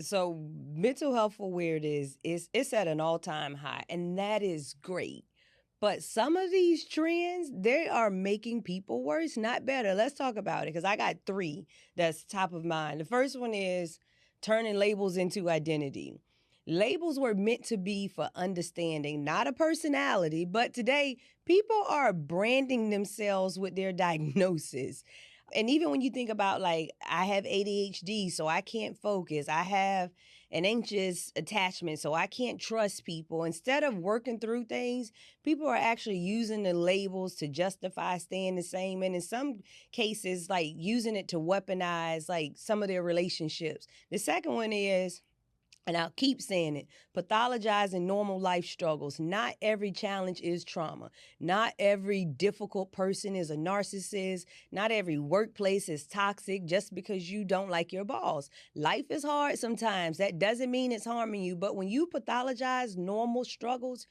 So mental health awareness is it's at an all-time high, and that is great. But some of these trends, they are making people worse, not better. Let's talk about it because I got three that's top of mind. The first one is turning labels into identity. Labels were meant to be for understanding, not a personality, but today people are branding themselves with their diagnosis. And even when you think about, like, I have ADHD, so I can't focus. I have an anxious attachment, so I can't trust people. Instead of working through things, people are actually using the labels to justify staying the same. And in some cases, like using it to weaponize like some of their relationships. The second one is, and I'll keep saying it, pathologizing normal life struggles. Not every challenge is trauma. Not every difficult person is a narcissist. Not every workplace is toxic just because you don't like your boss. Life is hard sometimes. That doesn't mean it's harming you. But when you pathologize normal struggles,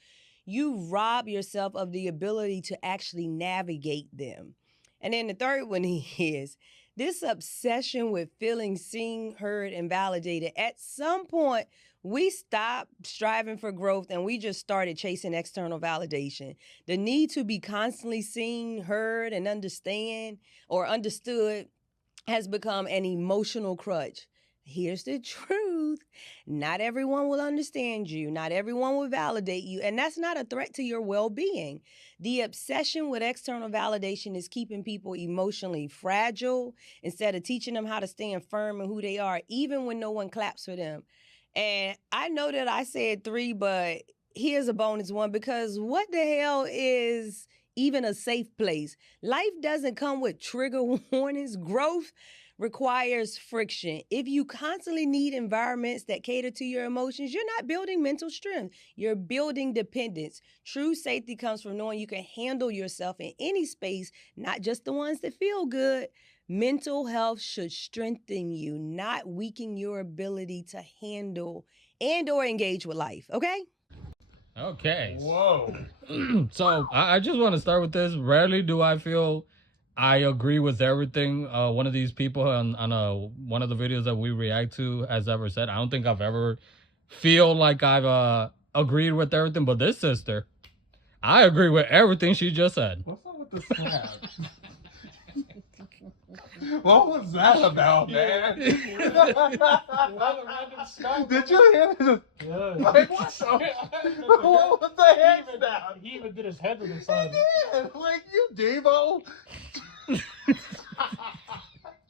you rob yourself of the ability to actually navigate them. And then the third one is this obsession with feeling seen, heard, and validated. At some point, we stopped striving for growth and we just started chasing external validation. The need to be constantly seen, heard, and understood has become an emotional crutch. Here's the truth. Not everyone will understand you. Not everyone will validate you. And that's not a threat to your well being. The obsession with external validation is keeping people emotionally fragile instead of teaching them how to stand firm in who they are, even when no one claps for them. And I know that I said three, but here's a bonus one because what the hell is even a safe place? Life doesn't come with trigger warnings. Growth requires friction. If you constantly need environments that cater to your emotions, you're not building mental strength. You're building dependence. True safety comes from knowing you can handle yourself in any space, not just the ones that feel good. Mental health should strengthen you, not weaken your ability to handle and or engage with life, okay? Okay. Whoa. So I just want to start with this. Rarely do I feel I agree with everything one of these people on one of the videos that we react to has ever said. I don't think I've ever feel like I've agreed with everything, but this sister, I agree with everything she just said. What's up with the slap? What was that about, man? Did you hear this? Yeah. Like, what was the head down? He even did his head to the He side. did. Like, you Devo.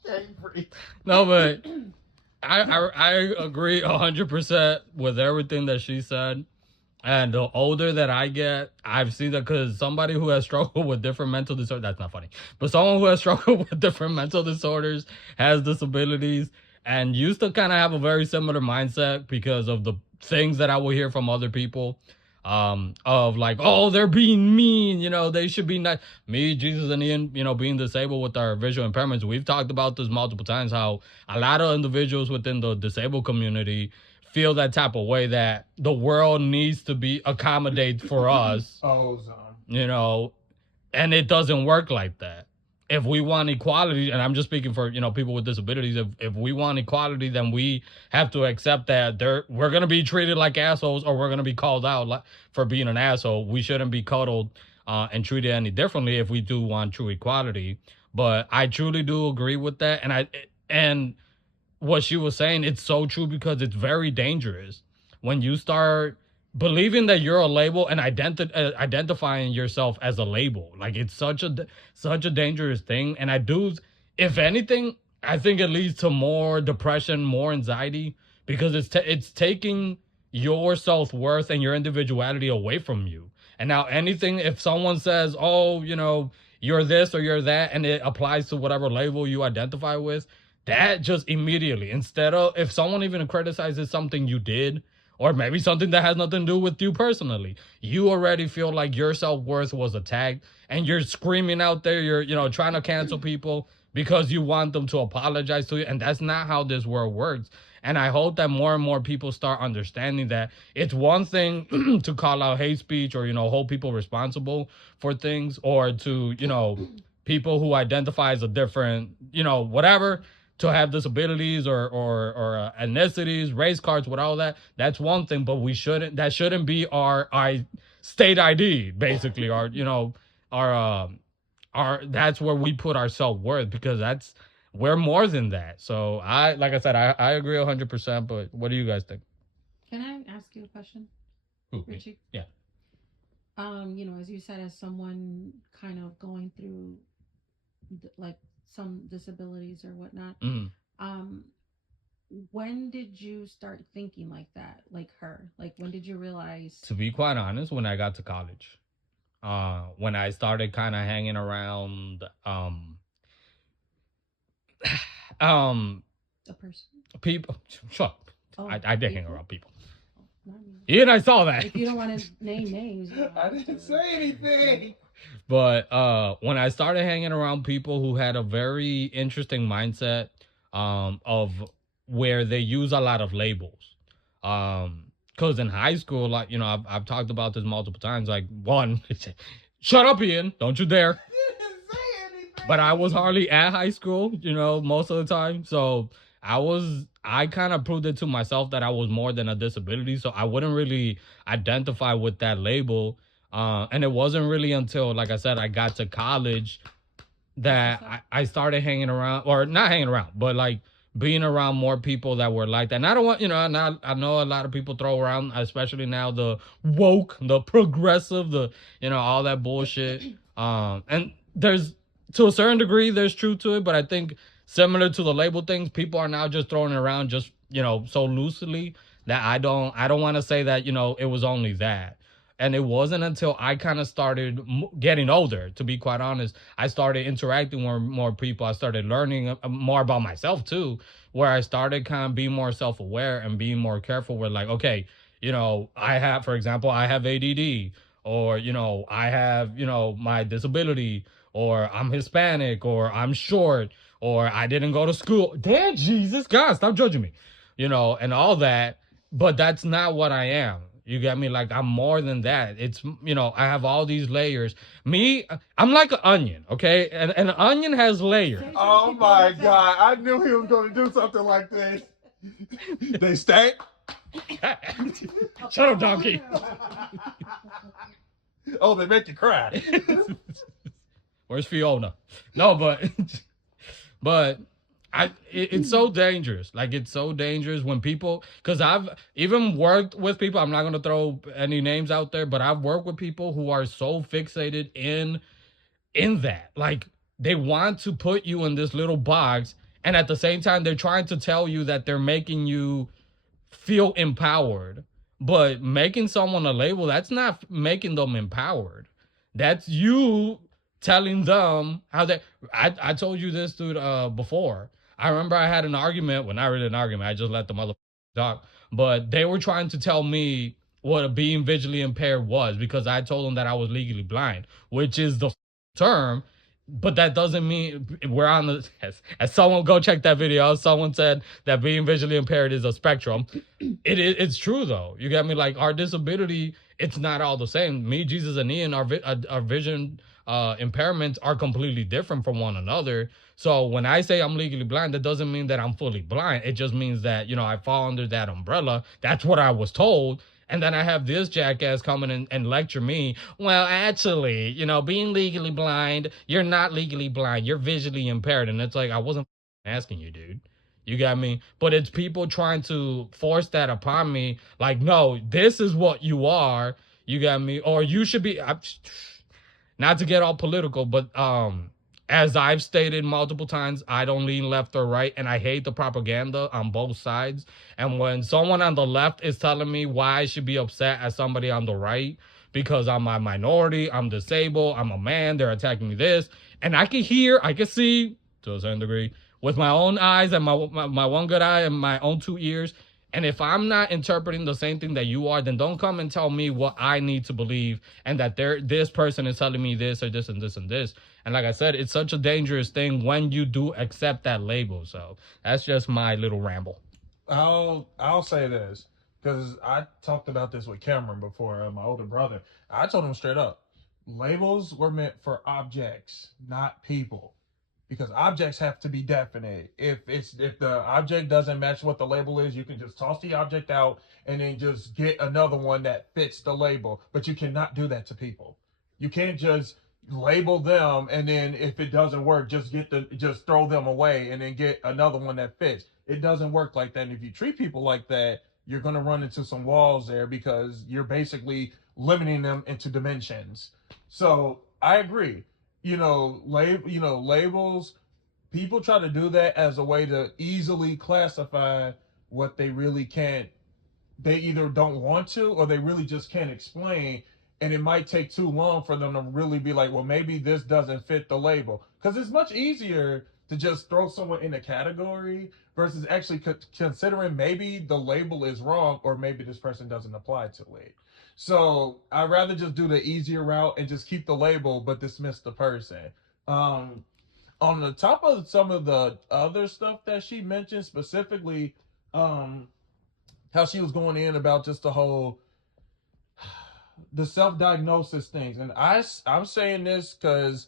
Can't breathe. No, but I agree 100% with everything that she said. And the older that I get, I've seen that because somebody who has struggled with different mental disorders, that's not funny, but someone who has struggled with different mental disorders, has disabilities, and used to kind of have a very similar mindset because of the things that I will hear from other people. Of like, oh, they're being mean, they should be nice. Me, Jesus, and Ian, being disabled with our visual impairments, we've talked about this multiple times, how a lot of individuals within the disabled community feel that type of way that the world needs to be accommodate for us, Ozone. And it doesn't work like that. If we want equality, and I'm just speaking for people with disabilities, if we want equality, then we have to accept that we're gonna be treated like assholes, or we're gonna be called out for being an asshole. We shouldn't be cuddled and treated any differently if we do want true equality. But I truly do agree with that, and what she was saying, it's so true because it's very dangerous when you start believing that you're a label and identifying yourself as a label. Like, it's such a dangerous thing. And if anything, I think it leads to more depression, more anxiety, because it's taking your self-worth and your individuality away from you. And now if someone says, oh, you're this or you're that, and it applies to whatever label you identify with, that just immediately, instead of, if someone even criticizes something you did, or maybe something that has nothing to do with you personally, you already feel like your self-worth was attacked, and you're screaming out there, you're trying to cancel people because you want them to apologize to you. And that's not how this world works. And I hope that more and more people start understanding that it's one thing to call out hate speech, or hold people responsible for things, or to people who identify as a different whatever, to have disabilities or ethnicities, race cards, with all that. That's one thing, but that shouldn't be our state ID, basically, or our that's where we put our self worth, because we're more than that. So like I said, I agree 100%. But what do you guys think? Can I ask you a question, Ooh, Richie? yeah. As you said, as someone kind of going through like some disabilities or whatnot, Mm. um, when did you start thinking like that, like her? Like, when did you realize? To be quite honest, when I got to college, when I started kind of hanging around, um, A person? people. Shut up. Oh, I did hang people? around people. Oh, I mean, Yeah, and I saw that. if you don't want to name names, I didn't say anything. But when I started hanging around people who had a very interesting mindset, of where they use a lot of labels, because in high school, like, I've talked about this multiple times. Like, one, shut up, Ian, don't you dare. Didn't say anything. But I was hardly at high school, most of the time. So I kind of proved it to myself that I was more than a disability. So I wouldn't really identify with that label. And it wasn't really until, like I said, I got to college that I started hanging around, or not hanging around, but like being around more people that were like that. And I don't want, I know a lot of people throw around, especially now, the woke, the progressive, all that bullshit. And there's, to a certain degree, there's truth to it, but I think similar to the label things, people are now just throwing it around just, so loosely, that I don't want to say that, it was only that. And it wasn't until I kind of started getting older, to be quite honest, I started interacting with more people. I started learning more about myself too, where I started kind of being more self-aware and being more careful with, like, okay, for example, I have ADD, or, I have, my disability, or I'm Hispanic, or I'm short, or I didn't go to school. Damn, Jesus, God, stop judging me, and all that. But that's not what I am. You get me? Like, I'm more than that. It's, I have all these layers. Me, I'm like an onion, okay? And an onion has layers. Oh my God! I knew he was going to do something like this. They stank. Shut up, donkey. Oh, they make you cry. Where's Fiona? No, but it's so dangerous. Like, it's so dangerous when people, because I've even worked with people, I'm not going to throw any names out there, but I've worked with people who are so fixated in that, like, they want to put you in this little box, and at the same time they're trying to tell you that they're making you feel empowered. But making someone a label, that's not making them empowered. That's you telling them how they. I told you this, dude, before. I remember I had an argument. Well, not really an argument. I just let the mother talk. But they were trying to tell me what being visually impaired was, because I told them that I was legally blind, which is the term. But that doesn't mean we're on the. As someone, go check that video. Someone said that being visually impaired is a spectrum. It's true though. You get me? Like, our disability, it's not all the same. Me, Jesus, and Ian, our vision impairments are completely different from one another. So when I say I'm legally blind, that doesn't mean that I'm fully blind. It just means that, I fall under that umbrella. That's what I was told. And then I have this jackass coming in and lecture me. Well, actually, being legally blind, you're not legally blind. You're visually impaired. And it's like, I wasn't asking you, dude. You got me? But it's people trying to force that upon me. Like, no, this is what you are. You got me? Or you should be. Not to get all political, but as I've stated multiple times, I don't lean left or right, and I hate the propaganda on both sides. And when someone on the left is telling me why I should be upset as somebody on the right, because I'm a minority, I'm disabled, I'm a man, they're attacking me this, and I can hear, I can see, to a certain degree, with my own eyes and my one good eye and my own two ears. And if I'm not interpreting the same thing that you are, then don't come and tell me what I need to believe, and that this person is telling me this or this and this and this. And like I said, it's such a dangerous thing when you do accept that label. So that's just my little ramble. I'll say this, because I talked about this with Cameron before, my older brother. I told him straight up, labels were meant for objects, not people. because objects have to be definite. If the object doesn't match what the label is, you can just toss the object out and then just get another one that fits the label. But you cannot do that to people. You can't just label them and then if it doesn't work, just throw them away and then get another one that fits. It doesn't work like that. And if you treat people like that, you're going to run into some walls there because you're basically limiting them into dimensions. So I agree. Labels. People try to do that as a way to easily classify what they really can't. They either don't want to or they really just can't explain. And it might take too long for them to really be like, well, maybe this doesn't fit the label. Because it's much easier to just throw someone in a category versus actually considering maybe the label is wrong or maybe this person doesn't apply to it. So I'd rather just do the easier route and just keep the label but dismiss the person. Um, on the top of some of the other stuff that she mentioned, specifically, um, how she was going in about just the self-diagnosis things. And I'm saying this because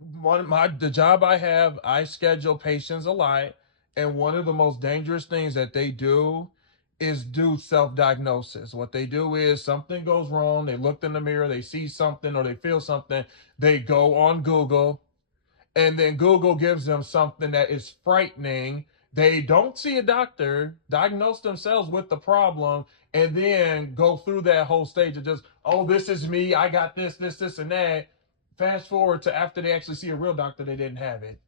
the job I have, I schedule patients a lot, and one of the most dangerous things that they do is do self-diagnosis. What they do is something goes wrong, they look in the mirror, they see something or they feel something, they go on Google, and then Google gives them something that is frightening. They don't see a doctor, diagnose themselves with the problem, and then go through that whole stage of just, oh, this is me, I got this, and that. Fast forward to after they actually see a real doctor, they didn't have it.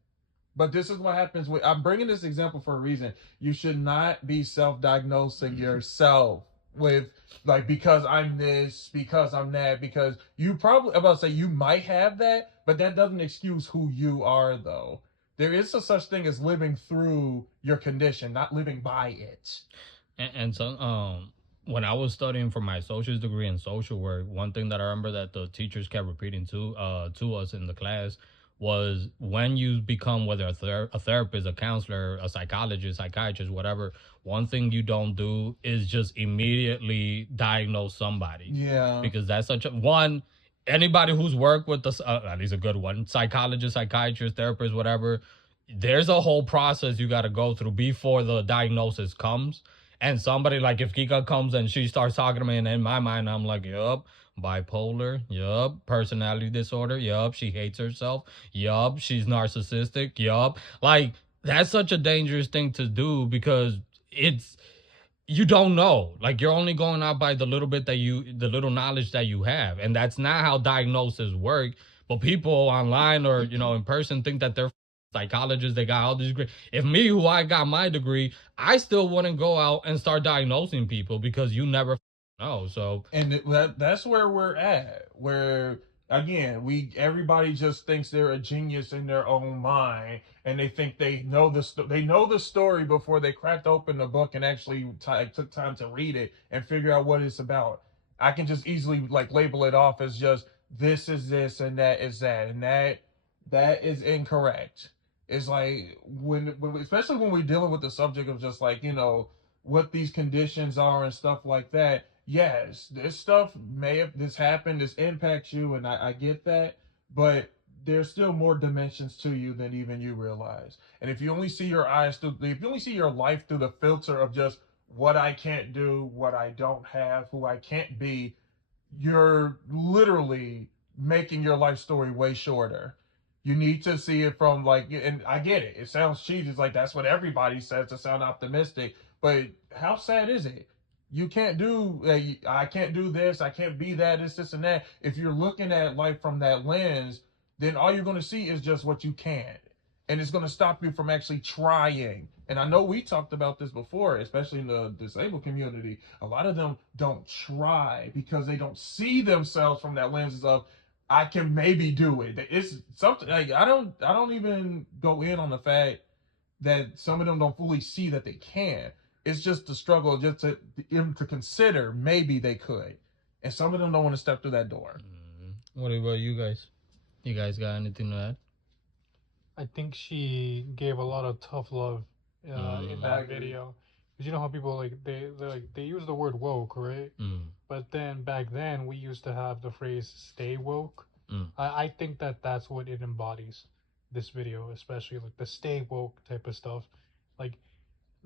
But this is what happens with, I'm bringing this example for a reason. You should not be self-diagnosing yourself with like because I'm this, because I'm that, because you probably I'm about to say you might have that, but that doesn't excuse who you are though. There is a such thing as living through your condition, not living by it. And so, when I was studying for my associate's degree in social work, one thing that I remember that the teachers kept repeating to us in the class was when you become whether a therapist, a counselor, a psychologist, psychiatrist, whatever. One thing you don't do is just immediately diagnose somebody. Yeah. Because that's such a one. Anybody who's worked with the at least a good one, psychologist, psychiatrist, therapist, whatever. There's a whole process you got to go through before the diagnosis comes. And somebody like if Kika comes and she starts talking to me, and in my mind I'm like, yup, bipolar, yup, personality disorder, yup, she hates herself, yup, she's narcissistic, yup. Like that's such a dangerous thing to do because it's you don't know. Like you're only going out by the little knowledge that you have, and that's not how diagnoses work. But people online or in person think that they're psychologists. They got all these degree. If me, who I got my degree, I still wouldn't go out and start diagnosing people because you never know. So And that's where we're at. Where again, we everybody just thinks they're a genius in their own mind, and they think they know the story before they cracked open the book and actually took time to read it and figure out what it's about. I can just easily like label it off as just this is this and that is that and that is incorrect. It's like when especially when we're dealing with the subject of just like what these conditions are and stuff like that. Yes, this stuff may have this happened, this impacts you, and I get that, but there's still more dimensions to you than even you realize. And if you only see if you only see your life through the filter of just what I can't do, what I don't have, who I can't be, you're literally making your life story way shorter. You need to see it from like, and I get it. It sounds cheesy. It's like that's what everybody says to sound optimistic. But how sad is it? You can't do. I can't do this. I can't be that. This, and that. If you're looking at life from that lens, then all you're going to see is just what you can't, and it's going to stop you from actually trying. And I know we talked about this before, especially in the disabled community. A lot of them don't try because they don't see themselves from that lenses of I can maybe do it. It's something like I don't even go in on the fact that some of them don't fully see that they can. It's just the struggle just to even to consider maybe they could. And some of them don't want to step through that door. what about you guys? You guys got anything to add? I think she gave a lot of tough love in that video. Because you know how people they use the word woke, right? But then back then we used to have the phrase "stay woke." Mm. I think that that's what it embodies. this video, especially like the stay woke type of stuff. Like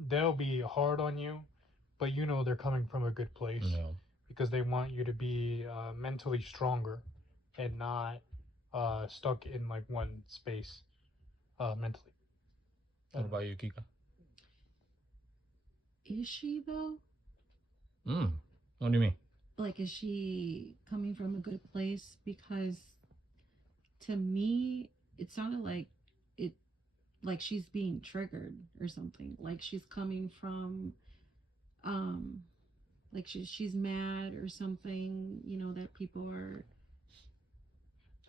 they'll be hard on you, but you know they're coming from a good place because they want you to be mentally stronger and not stuck in like one space mentally. What about you, Kika? Is she though? What do you mean? Like, is she coming from a good place? Because to me, it sounded like she's being triggered or something. Like she's coming from, like she's mad or something. You know that people are.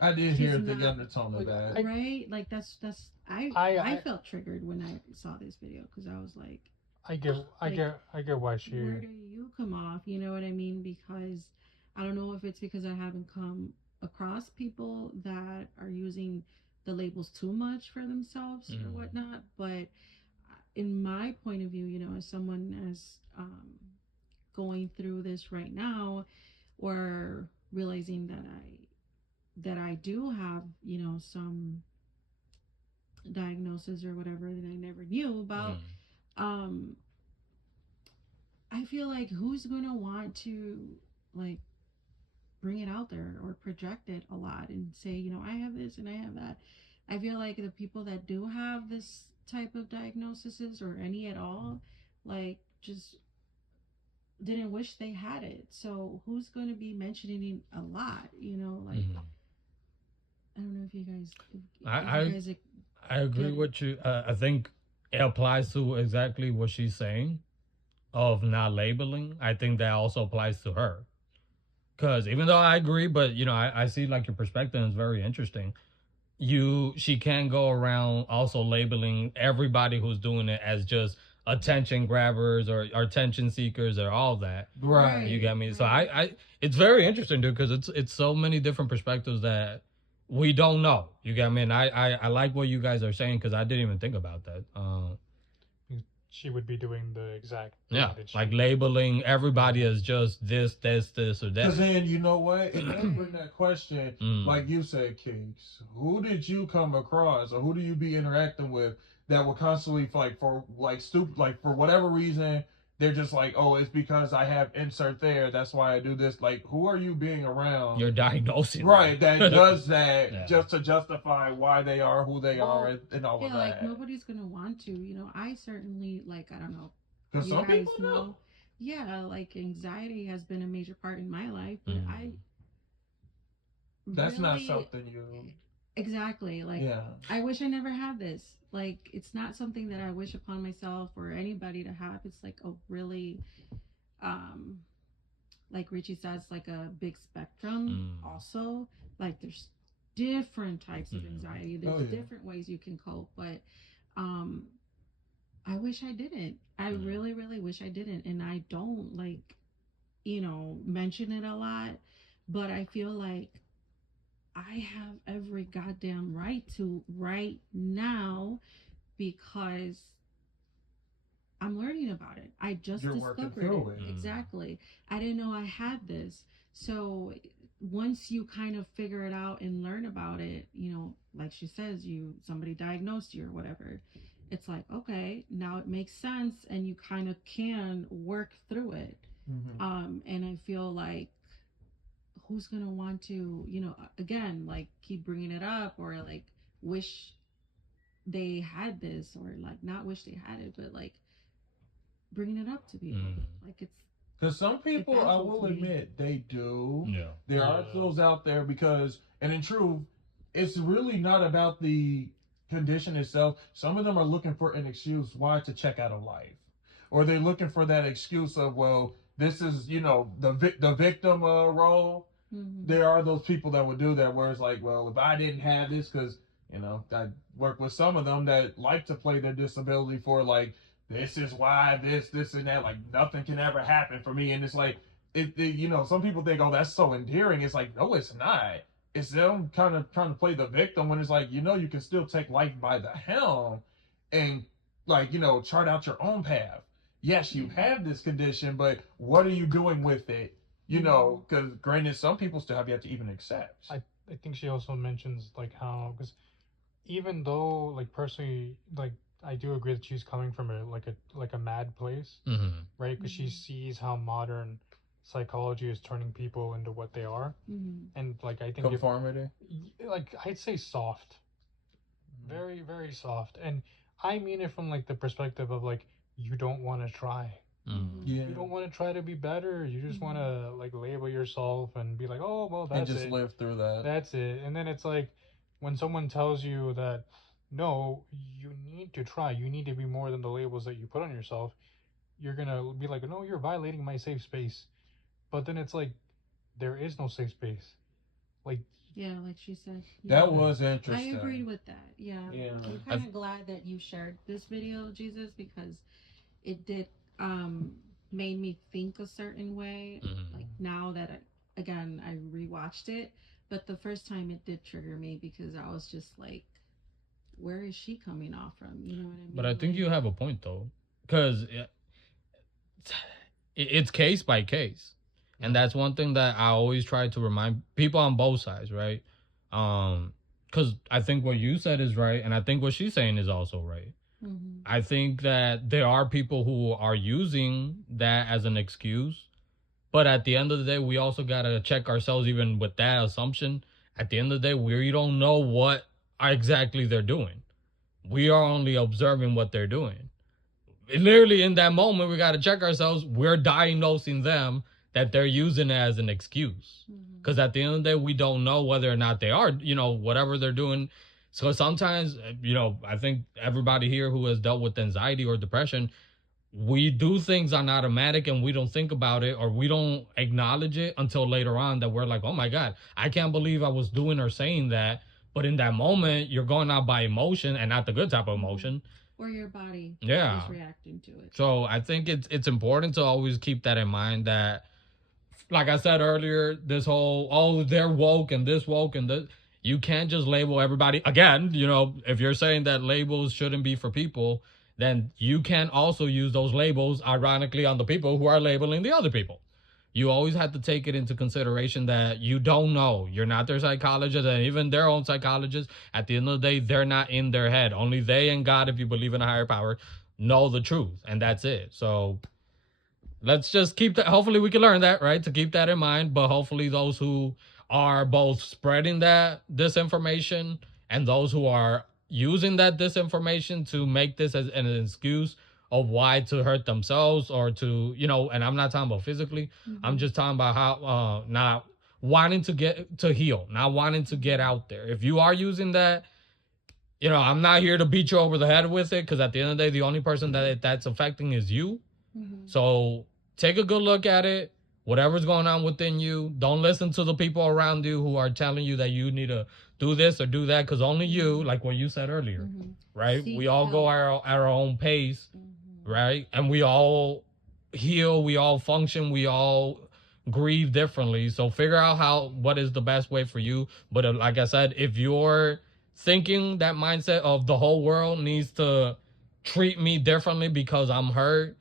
I did hear the undertone of that. Right? Like that's I felt triggered when I saw this video because I was like, I get why she. Where do you come off? You know what I mean? Because I don't know if it's because I haven't come across people that are using the labels too much for themselves or whatnot. But in my point of view, you know, as someone as going through this right now, or realizing that I do have, you know, some diagnosis or whatever that I never knew about. I feel like who's gonna want to like bring it out there or project it a lot and say, you know, I have this and I have that. I feel like the people that do have this type of diagnoses or any at all, like just didn't wish they had it. So who's going to be mentioning it a lot? You know, like I don't know if you guys. I agree with you. I think it applies to exactly what she's saying of not labeling. I think that also applies to her. Because even though I agree, but you know, I see like your perspective is very interesting. She can't go around also labeling everybody who's doing it as just attention grabbers or attention seekers or all that. Right. You get me? So I it's very interesting, dude, because it's so many different perspectives that we don't know. You get me? And I like what you guys are saying because I didn't even think about that. She would be doing the exact like labeling everybody as just this, or that. Because then you know what? It does bring that question, like you said, Kings. Who did you come across, or who do you be interacting with that will constantly for whatever reason they're just like, oh, it's because I have insert there, that's why I do this. Like, who are you being around? You're diagnosing, right? That does that just to justify why they are who they are and all of that. Like nobody's gonna want to. You know, I certainly I don't know. Because some people know. Yeah, like anxiety has been a major part in my life, but that's really, not something you. Exactly. Like, I wish I never had this. Like, it's not something that I wish upon myself or anybody to have. It's like a really, like Richie says, like a big spectrum. Also, like there's different types of anxiety. There's different ways you can cope, but I wish I didn't. I really, really wish I didn't, and I don't mention it a lot. But I feel like I have every goddamn right to right now because I'm learning about it. I just discovered it. Exactly. I didn't know I had this. So once you kind of figure it out and learn about it, like she says, somebody diagnosed you or whatever. It's like, okay, now it makes sense and you kind of can work through it. And I feel like who's going to want to, again, like keep bringing it up or like wish they had this or like not wish they had it, but like bringing it up to people. Like it's. Because some people, I will admit, they do. Yeah. There are those out there because, and in truth, it's really not about the condition itself. Some of them are looking for an excuse why to check out of life. Or they're looking for that excuse of, well, this is, the victim role. There are those people that would do that where it's like, well, if I didn't have this, because, I work with some of them that like to play their disability for like, this is why this and that, like nothing can ever happen for me. And it's like, some people think, oh, that's so endearing. It's like, no, it's not. It's them kind of trying to play the victim when it's like, you can still take life by the helm and like, chart out your own path. Yes, you have this condition, but what are you doing with it? Because granted, some people still have yet to even accept. I think she also mentions like how, because even though, like, personally, like, I do agree that she's coming from a mad place, right? Because she sees how modern psychology is turning people into what they are, and like I think conformity. Like I'd say soft, very very soft, and I mean it from like the perspective of like you don't want to try. Yeah. You don't want to try to be better. You just want to like label yourself and be like, oh well, And that's just it. live through that. That's it. And then it's like when someone tells you that no, you need to try. You need to be more than the labels that you put on yourself. You're gonna be like, no, you're violating my safe space. But then it's like there is no safe space. Like Yeah, like she said. That Yeah. was I interesting. agreed with that. Yeah. Yeah. I'm kind of glad that you shared this video, Jesus, because it did made me think a certain way. Like now that again I rewatched it, but the first time it did trigger me because I was just like, where is she coming off from? You know what I mean? But I think like, you have a point though, because it's case by case, and that's one thing that I always try to remind people on both sides, right? Because I think what you said is right, and I think what she's saying is also right. I think that there are people who are using that as an excuse, but at the end of the day, we also gotta check ourselves. Even with that assumption, at the end of the day, we don't know what exactly they're doing. We are only observing what they're doing. Literally in that moment, we got to check ourselves. We're diagnosing them that they're using it as an excuse. Because at the end of the day, we don't know whether or not they are, whatever they're doing. So sometimes, I think everybody here who has dealt with anxiety or depression, we do things on automatic and we don't think about it or we don't acknowledge it until later on that we're like, oh my God, I can't believe I was doing or saying that. But in that moment, you're going out by emotion and not the good type of emotion. Or your body is reacting to it. So I think it's important to always keep that in mind that, like I said earlier, this whole, they're woke and this woke and this, you can't just label everybody. Again, if you're saying that labels shouldn't be for people, then you can also use those labels, ironically, on the people who are labeling the other people. You always have to take it into consideration that you don't know. You're not their psychologist, and even their own psychologist, at the end of the day, they're not in their head. Only they and God, if you believe in a higher power, know the truth, and that's it. So let's just keep that. Hopefully, we can learn that, right? To keep that in mind. But hopefully, those who are both spreading that disinformation and those who are using that disinformation to make this as an excuse of why to hurt themselves or to, and I'm not talking about physically. I'm just talking about how not wanting to get to heal, not wanting to get out there. If you are using that, I'm not here to beat you over the head with it, because at the end of the day, the only person that's affecting is you. So take a good look at it. Whatever's going on within you, don't listen to the people around you who are telling you that you need to do this or do that, because only you, like what you said earlier, right? We all go at our own pace, right? And we all heal, we all function, we all grieve differently. So figure out what is the best way for you. But like I said, if you're thinking that mindset of the whole world needs to treat me differently because I'm hurt,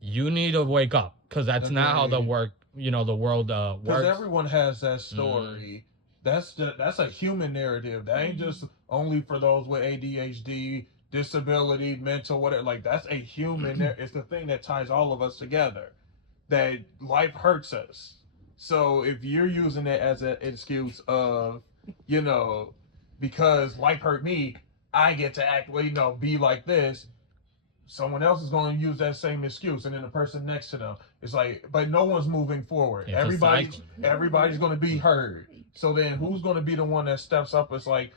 you need to wake up, because that's not how the world works. Because everyone has that story. That's a human narrative. That ain't just only for those with ADHD, disability, mental, whatever. Like, that's a human. It's the thing that ties all of us together. That life hurts us. So if you're using it as an excuse of, because life hurt me, I get to act, be like this. Someone else is going to use that same excuse, and then the person next to them, it's like, but no one's moving forward. It's everybody's going to be heard. So then who's going to be the one that steps up? It's like,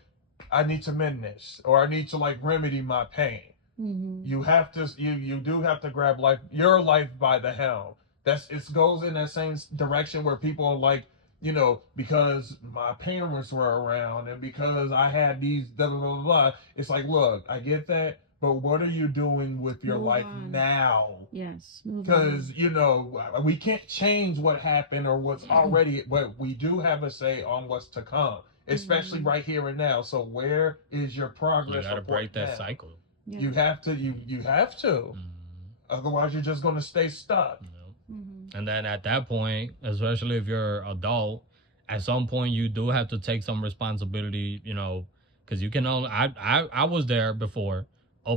I need to mend this, or I need to remedy my pain. You have to, you do have to grab your life by the helm. It goes in that same direction where people are like, because my parents were around and because I had these blah blah blah blah. It's like, look, I get that, but what are you doing with your life now? Yes, because we can't change what happened or what's already, but we do have a say on what's to come, especially right here and now. So where is your progress? You gotta break that cycle. Yeah. You have to. You have to. Otherwise, you're just going to stay stuck. And then at that point, especially if you're adult, at some point you do have to take some responsibility, because you can only. I was there before.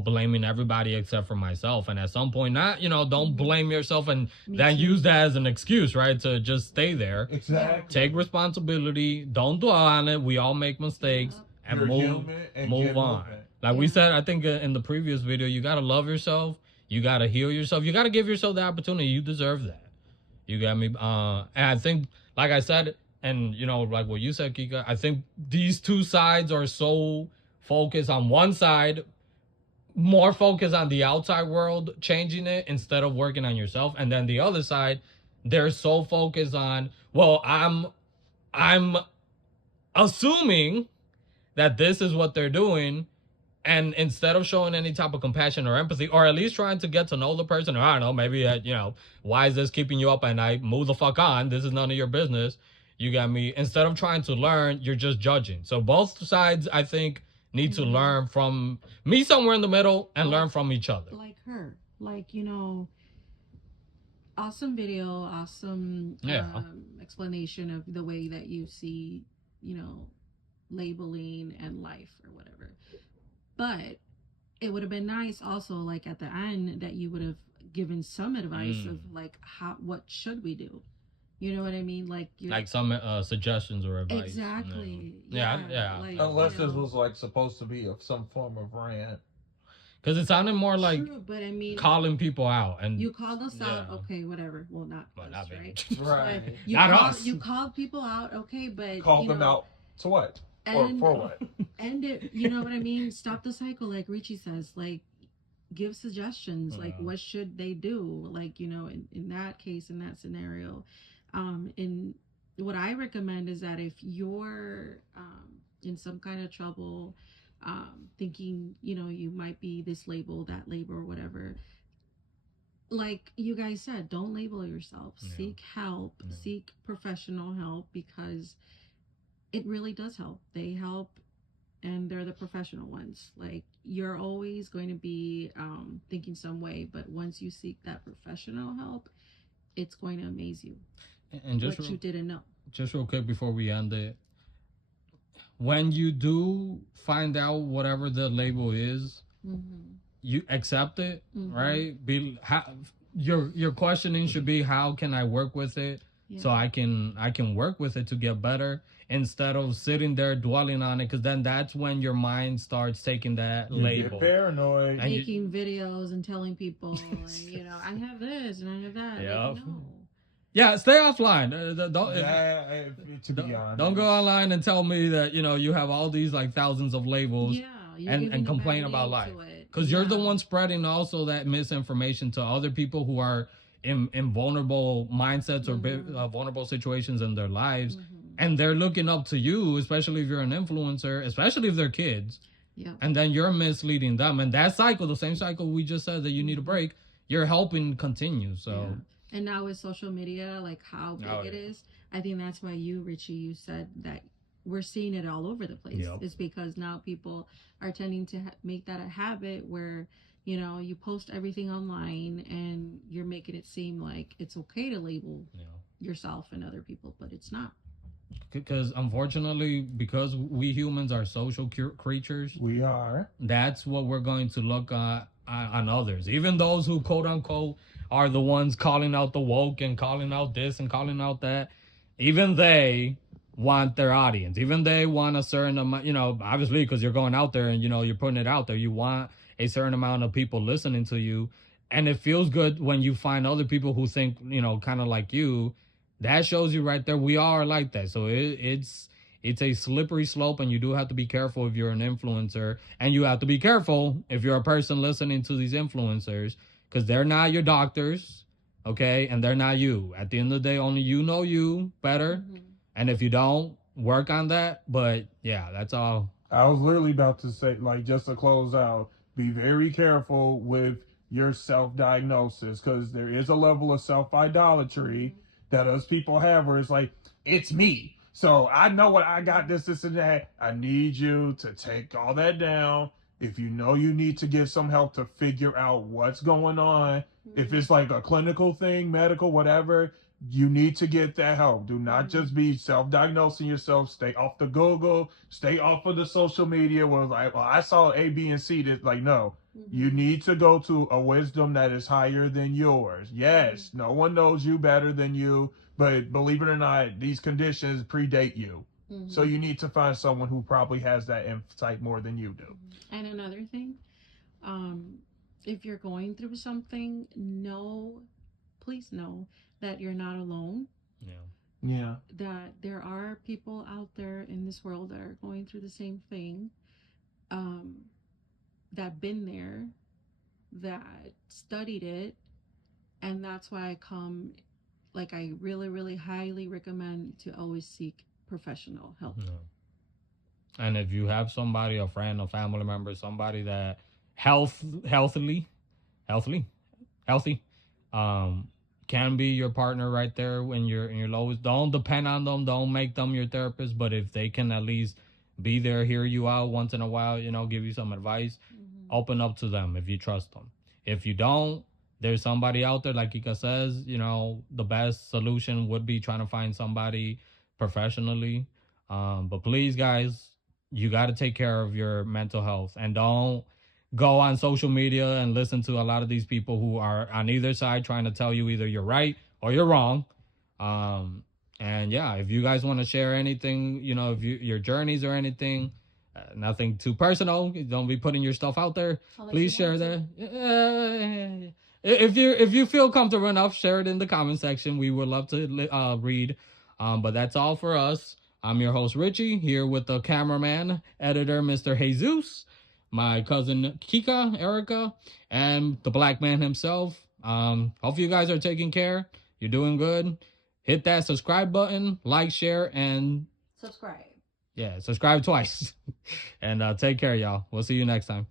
Blaming everybody except for myself, and at some point, not don't blame yourself and then use that as an excuse, right? To just stay there. Exactly. Take responsibility. Don't dwell on it. We all make mistakes, and move on. Like we said, I think in the previous video, you gotta love yourself. You gotta heal yourself. You gotta give yourself the opportunity. You deserve that. You got me. And I think, like I said, and like what you said, Kika, I think these two sides are so focused on one side, more focused on the outside world changing it instead of working on yourself, and then the other side, they're so focused on, well, I'm assuming that this is what they're doing, and instead of showing any type of compassion or empathy, or at least trying to get to know the person, or I don't know, maybe why is this keeping you up at night? Move the fuck on. This is none of your business. You got me. Instead of trying to learn, you're just judging. So both sides, I think, need to learn from me somewhere in the middle and learn from each other. Like her, awesome video, awesome explanation of the way that you see, labeling and life or whatever. But it would have been nice also, like at the end, that you would have given some advice of like what should we do. You know what I mean? Like some suggestions or advice. Exactly. Yeah. Like, unless this was like supposed to be of some form of rant. Because it sounded more like but I mean, calling people out, and you called us out. Okay, whatever. Well, not us, right? Right. Not us. You called people out. Okay, but call them out to what? Or for what? And it, you know what I mean? Stop the cycle, like Richie says. Like, give suggestions. Like, what should they do? Like, in that case, in that scenario. And what I recommend is that if you're in some kind of trouble, thinking you might be this label, that label, or whatever, like you guys said, don't label yourself. Seek help. Seek professional help, because it really does help. They help, and they're the professional ones. Like, you're always going to be thinking some way, but once you seek that professional help, it's going to amaze you. And just what you didn't know. Just real quick before we end it, when you do find out whatever the label is, you accept it, right? Your questioning should be, how can I work with it so I can work with it to get better, instead of sitting there dwelling on it, because then that's when your mind starts taking that label. Get paranoid. Making videos and telling people, I have this and I have that. Yeah. Like, no. Yeah, stay offline. Don't go online and tell me that you have all these like thousands of labels and complain about life, because you're the one spreading also that misinformation to other people who are in vulnerable mindsets or vulnerable situations in their lives, and they're looking up to you, especially if you're an influencer, especially if they're kids. Yeah. And then you're misleading them, and that cycle, the same cycle we just said that you need a break, you're helping continue. So. Yeah. And now with social media, like how big it is, I think that's why Richie, you said that we're seeing it all over the place. Yep. It's because now people are tending to make that a habit where, you post everything online and you're making it seem like it's okay to label yourself and other people, but it's not. Because unfortunately, because we humans are social creatures, we are. That's what we're going to look at on others, even those who quote unquote are the ones calling out the woke and calling out this and calling out that. Even they want their audience. Even they want a certain amount, obviously, because you're going out there and, you're putting it out there. You want a certain amount of people listening to you. And it feels good when you find other people who think, kind of like you. That shows you right there, we are like that. So it's a slippery slope, and you do have to be careful if you're an influencer. And you have to be careful if you're a person listening to these influencers, because they're not your doctors, okay? And they're not you. At the end of the day, only you know you better. And if you don't, work on that. But yeah, that's all. I was literally about to say, like, just to close out, be very careful with your self-diagnosis, because there is a level of self-idolatry that us people have where it's like, it's me. So I know what I got, this and that. I need you to take all that down If you know you need to get some help to figure out what's going on, if it's like a clinical thing, medical, whatever, you need to get that help. Do not just be self-diagnosing yourself. Stay off the Google. Stay off of the social media. Where it's like, well, I saw A, B, and C. That like, no, you need to go to a wisdom that is higher than yours. Yes, no one knows you better than you, but believe it or not, these conditions predate you. So you need to find someone who probably has that insight more than you do. And another thing, if you're going through something, please know that you're not alone. Yeah. That there are people out there in this world that are going through the same thing, that been there, that studied it, and that's why I really, really highly recommend to always seek professional help. And if you have somebody, a friend, a family member, somebody that healthy, can be your partner right there when you're in your lowest, don't depend on them. Don't make them your therapist. But if they can at least be there, hear you out once in a while, give you some advice, open up to them if you trust them. If you don't, there's somebody out there, like Ika says, the best solution would be trying to find somebody professionally. But please, guys, you got to take care of your mental health, and don't go on social media and listen to a lot of these people who are on either side trying to tell you either you're right or you're wrong. And yeah, if you guys want to share anything, if your journeys or anything, nothing too personal, don't be putting your stuff out there. Please share that. If you feel comfortable enough, share it in the comment section. We would love to read. But that's all for us. I'm your host, Richie, here with the cameraman, editor, Mr. Jesus, my cousin Kika, Erica, and the black man himself. Hope you guys are taking care. You're doing good. Hit that subscribe button, like, share, and subscribe. Yeah, subscribe twice. And take care, y'all. We'll see you next time.